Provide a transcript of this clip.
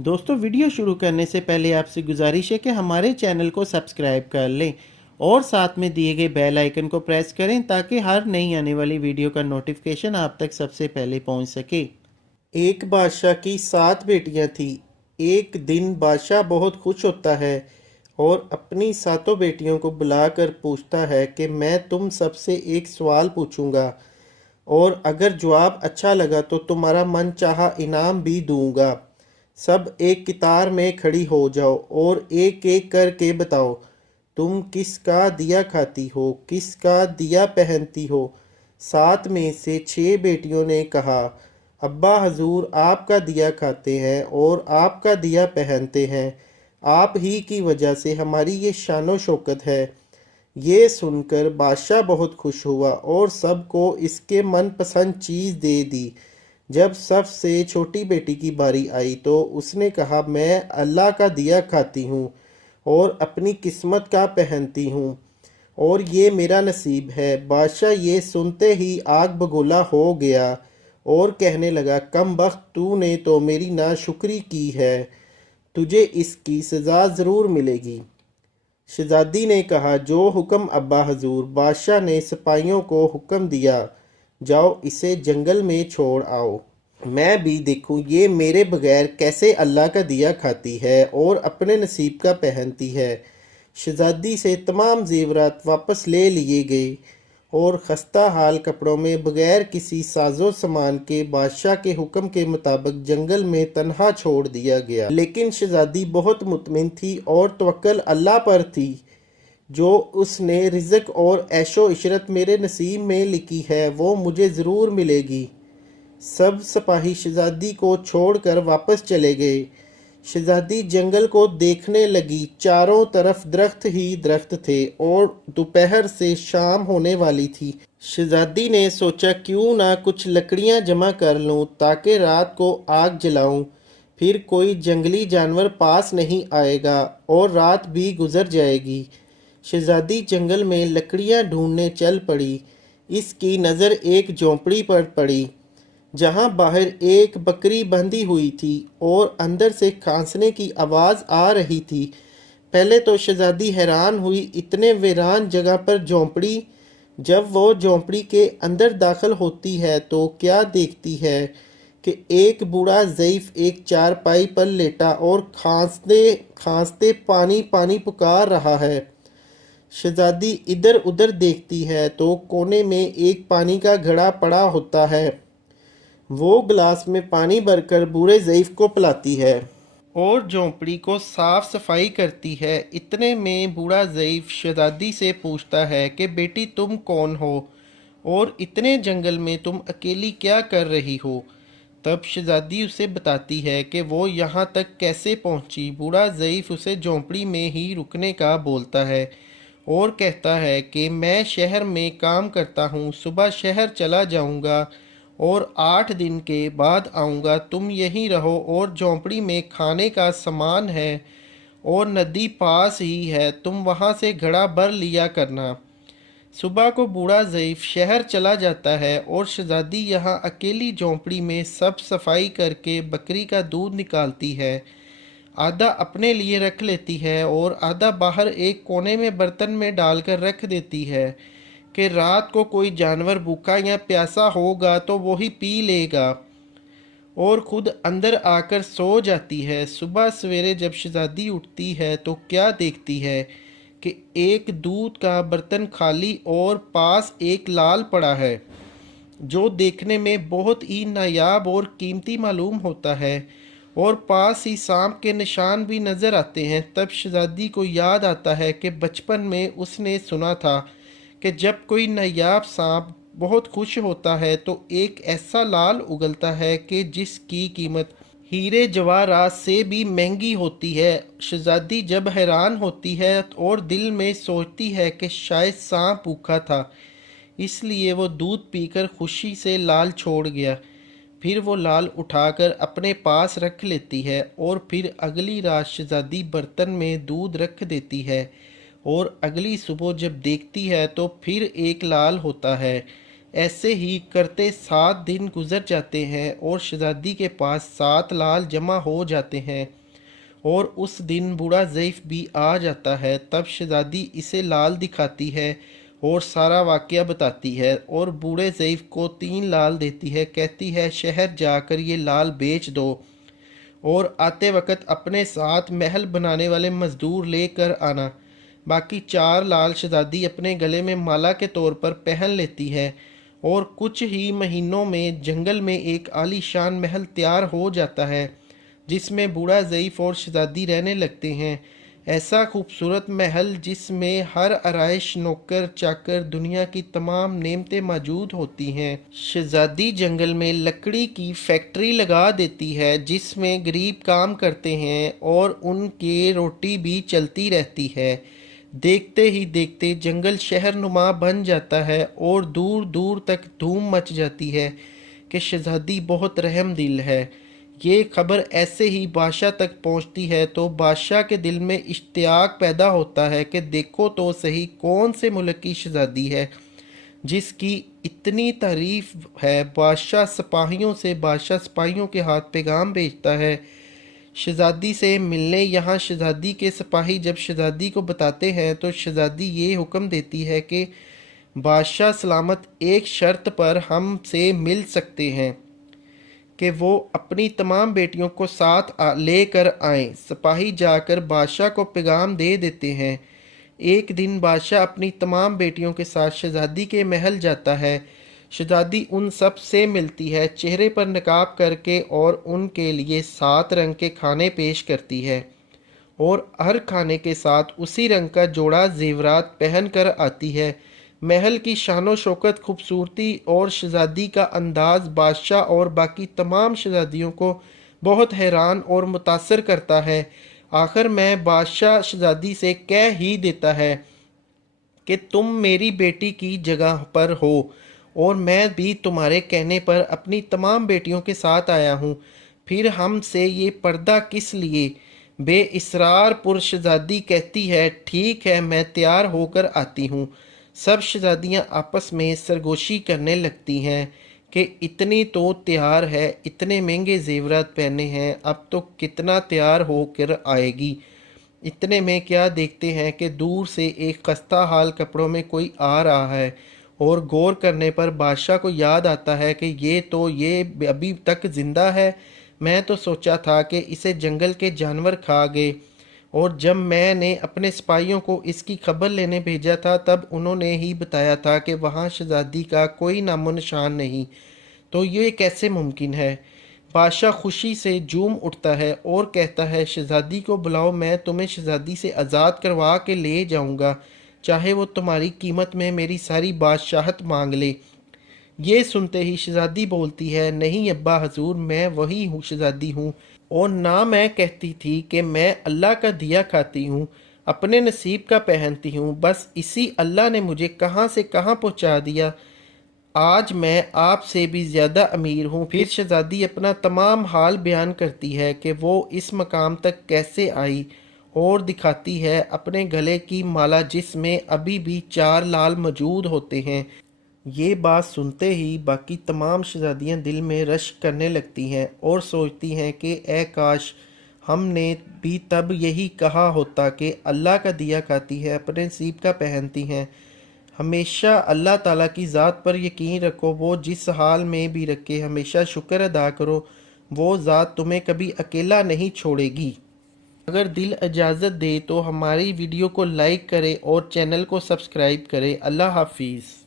दोस्तों, वीडियो शुरू करने से पहले आपसे गुजारिश है कि हमारे चैनल को सब्सक्राइब कर लें और साथ में दिए गए बेल आइकन को प्रेस करें ताकि हर नई आने वाली वीडियो का नोटिफिकेशन आप तक सबसे पहले पहुंच सके। एक बादशाह की 7 बेटियां थीं। एक दिन बादशाह बहुत खुश होता है और अपनी सातों बेटियों को बुलाकर पूछता है कि मैं तुम सबसे एक सवाल पूछूंगा और अगर जवाब अच्छा लगा तो तुम्हारा मनचाहा इनाम भी दूंगा। सब एक कतार में खड़ी हो जाओ और एक एक करके बताओ, तुम किसका दिया खाती हो, किसका दिया पहनती हो। 7 में से 6 बेटियों ने कहा, अब्बा हजूर आपका दिया खाते हैं और आपका दिया पहनते हैं। आप ही की वजह से हमारी ये शानो शौकत है। ये सुनकर बादशाह बहुत खुश हुआ और सबको इसके मनपसंद चीज़ दे दी। जब सबसे छोटी बेटी की बारी आई तो उसने कहा, मैं अल्लाह का दिया खाती हूँ और अपनी किस्मत का पहनती हूँ और ये मेरा नसीब है। बादशाह ये सुनते ही आग बगोला हो गया और कहने लगा, कम बख्त, तूने तो मेरी नाशुक्री की है, तुझे इसकी सज़ा ज़रूर मिलेगी। शहजादी ने कहा, जो हुक्म अब्बा हजूर। बादशाह ने सिपाहियों को हुक्म दिया, जाओ इसे जंगल में छोड़ आओ, मैं भी देखूं ये मेरे बगैर कैसे अल्लाह का दिया खाती है और अपने नसीब का पहनती है। शहजादी से तमाम जेवरात वापस ले लिए गए और खस्ता हाल कपड़ों में बगैर किसी साजो सामान के बादशाह के हुक्म के मुताबिक जंगल में तन्हा छोड़ दिया गया। लेकिन शहजादी बहुत मुतमिन थी और तवक्कल अल्लाह पर थी। जो उसने रिज़्क और ऐशो इशरत मेरे नसीब में लिखी है वो मुझे ज़रूर मिलेगी। सब सिपाही शहजादी को छोड़कर वापस चले गए। शहजादी जंगल को देखने लगी। चारों तरफ दरख्त ही दरख्त थे और दोपहर से शाम होने वाली थी। शहजादी ने सोचा, क्यों ना कुछ लकड़ियां जमा कर लूं ताकि रात को आग जलाऊं, फिर कोई जंगली जानवर पास नहीं आएगा और रात भी गुजर जाएगी। शहजादी जंगल में लकड़ियां ढूंढने चल पड़ी। इसकी नज़र एक झोंपड़ी पर पड़ी जहां बाहर एक बकरी बंधी हुई थी और अंदर से खांसने की आवाज़ आ रही थी। पहले तो शहजादी हैरान हुई, इतने वीरान जगह पर झोंपड़ी। जब वो झोंपड़ी के अंदर दाखिल होती है तो क्या देखती है कि एक बूढ़ा ज़ईफ़ एक चारपाई पर लेटा और खांसते खांसते पानी पानी पुकार रहा है। शहजादी इधर उधर देखती है तो कोने में एक पानी का घड़ा पड़ा होता है। वो गिलास में पानी भरकर बूढ़े ज़ईफ़ को पिलाती है और झोंपड़ी को साफ सफाई करती है। इतने में बूढ़ा ज़ईफ़ शहजादी से पूछता है कि बेटी, तुम कौन हो और इतने जंगल में तुम अकेली क्या कर रही हो। तब शहजादी उसे बताती है कि वो यहाँ तक कैसे पहुँची। बूढ़ा ज़ईफ़ उसे झोंपड़ी में ही रुकने का बोलता है और कहता है कि मैं शहर में काम करता हूँ, सुबह शहर चला जाऊँगा और 8 दिन के बाद आऊँगा। तुम यहीं रहो और झोंपड़ी में खाने का सामान है और नदी पास ही है, तुम वहाँ से घड़ा भर लिया करना। सुबह को बूढ़ा ज़ईफ़ शहर चला जाता है और शहजादी यहाँ अकेली झोंपड़ी में सब सफाई करके बकरी का दूध निकालती है। आधा अपने लिए रख लेती है और आधा बाहर एक कोने में बर्तन में डालकर रख देती है कि रात को कोई जानवर भूखा या प्यासा होगा तो वो ही पी लेगा, और खुद अंदर आकर सो जाती है। सुबह सवेरे जब शहजादी उठती है तो क्या देखती है कि एक दूध का बर्तन खाली और पास एक लाल पड़ा है जो देखने में बहुत ही नायाब और कीमती मालूम होता है और पास ही सांप के निशान भी नज़र आते हैं। तब शहजादी को याद आता है कि बचपन में उसने सुना था कि जब कोई नायाब सांप बहुत खुश होता है तो एक ऐसा लाल उगलता है कि जिसकी कीमत हीरे जवाहरात से भी महंगी होती है। शहजादी जब हैरान होती है और दिल में सोचती है कि शायद सांप भूखा था, इसलिए वो दूध पीकर खुशी से लाल छोड़ गया। फिर वो लाल उठाकर अपने पास रख लेती है और फिर अगली रात शहजादी बर्तन में दूध रख देती है और अगली सुबह जब देखती है तो फिर एक लाल होता है। ऐसे ही करते 7 दिन गुजर जाते हैं और शहजादी के पास 7 लाल जमा हो जाते हैं और उस दिन बूढ़ा ज़ैफ़ भी आ जाता है। तब शहजादी इसे लाल दिखाती है और सारा वाक़या बताती है और बूढ़े ज़ैफ़ को 3 लाल देती है। कहती है शहर जाकर ये लाल बेच दो और आते वक्त अपने साथ महल बनाने वाले मज़दूर लेकर आना। बाकी 4 लाल शहजादी अपने गले में माला के तौर पर पहन लेती है और कुछ ही महीनों में जंगल में एक आलीशान महल तैयार हो जाता है जिसमें बूढ़ा ज़ैफ़ और शहजादी रहने लगते हैं। ऐसा खूबसूरत महल जिसमें हर आराइश नौकर चाकर दुनिया की तमाम नेमतें मौजूद होती हैं। शहजादी जंगल में लकड़ी की फैक्ट्री लगा देती है जिसमें गरीब काम करते हैं और उनकी रोटी भी चलती रहती है। देखते ही देखते जंगल शहर नुमा बन जाता है और दूर दूर तक धूम मच जाती है कि शहजादी बहुत रहम दिल है। ये खबर ऐसे ही बादशाह तक पहुंचती है तो बादशाह के दिल में इश्तियाक पैदा होता है कि देखो तो सही कौन से मुल्क की शहजादी है जिसकी इतनी तारीफ है। बादशाह सिपाहियों के हाथ पैगाम भेजता है शहजादी से मिलने। यहाँ शहजादी के सिपाही जब शहजादी को बताते हैं तो शहजादी ये हुक्म देती है कि बादशाह सलामत एक शर्त पर हमसे मिल सकते हैं कि वो अपनी तमाम बेटियों को साथ लेकर आएं। सिपाही जाकर बादशाह को पैगाम दे देते हैं। एक दिन बादशाह अपनी तमाम बेटियों के साथ शहजादी के महल जाता है। शहजादी उन सब से मिलती है, चेहरे पर नकाब करके और उनके लिए 7 रंग के खाने पेश करती है और हर खाने के साथ उसी रंग का जोड़ा जेवरात पहन कर आती है। महल की शानो शौकत, खूबसूरती और शहजादी का अंदाज बादशाह और बाकी तमाम शहजादियों को बहुत हैरान और मुतासर करता है। आखिर में बादशाह शहजादी से कह ही देता है कि तुम मेरी बेटी की जगह पर हो और मैं भी तुम्हारे कहने पर अपनी तमाम बेटियों के साथ आया हूँ। फिर हमसे ये पर्दा किस लिए? बेइसरार पुर शहजादी कहती है ठीक है, मैं तैयार होकर आती हूँ। सब शहजादियाँ आपस में सरगोशी करने लगती हैं कि इतनी तो तैयार है, इतने महंगे जेवरात पहने हैं, अब तो कितना तैयार होकर आएगी। इतने में क्या देखते हैं कि दूर से एक खस्ता हाल कपड़ों में कोई आ रहा है और गौर करने पर बादशाह को याद आता है कि ये अभी तक जिंदा है। मैं तो सोचा था कि इसे जंगल के जानवर खा गए और जब मैंने अपने सिपाहियों को इसकी खबर लेने भेजा था तब उन्होंने ही बताया था कि वहाँ शहजादी का कोई नामो निशान नहीं। तो ये कैसे मुमकिन है? बादशाह खुशी से झूम उठता है और कहता है शहजादी को बुलाओ, मैं तुम्हें शहजादी से आज़ाद करवा के ले जाऊंगा, चाहे वो तुम्हारी कीमत में मेरी सारी बादशाहत मांग ले। ये सुनते ही शहजादी बोलती है नहीं अब्बा हजूर, मैं वही हूँ शहजादी हूँ और ना मैं कहती थी कि मैं अल्लाह का दिया खाती हूँ, अपने नसीब का पहनती हूँ, बस इसी अल्लाह ने मुझे कहाँ से कहाँ पहुँचा दिया। आज मैं आपसे भी ज़्यादा अमीर हूँ। फिर शहजादी अपना तमाम हाल बयान करती है कि वो इस मकाम तक कैसे आई और दिखाती है अपने गले की माला जिसमें अभी भी 4 लाल मौजूद होते हैं। ये बात सुनते ही बाकी तमाम शहजादियाँ दिल में रश्क करने लगती हैं और सोचती हैं कि ए काश हमने भी तब यही कहा होता कि अल्लाह का दिया खाती है, अपने नसीब का पहनती हैं। हमेशा अल्लाह ताला की ज़ात पर यकीन रखो, वो जिस हाल में भी रखे हमेशा शुक्र अदा करो, वो ज़ात तुम्हें कभी अकेला नहीं छोड़ेगी। अगर दिल इजाज़त दे तो हमारी वीडियो को लाइक करें और चैनल को सब्सक्राइब करें। अल्लाह हाफिज़।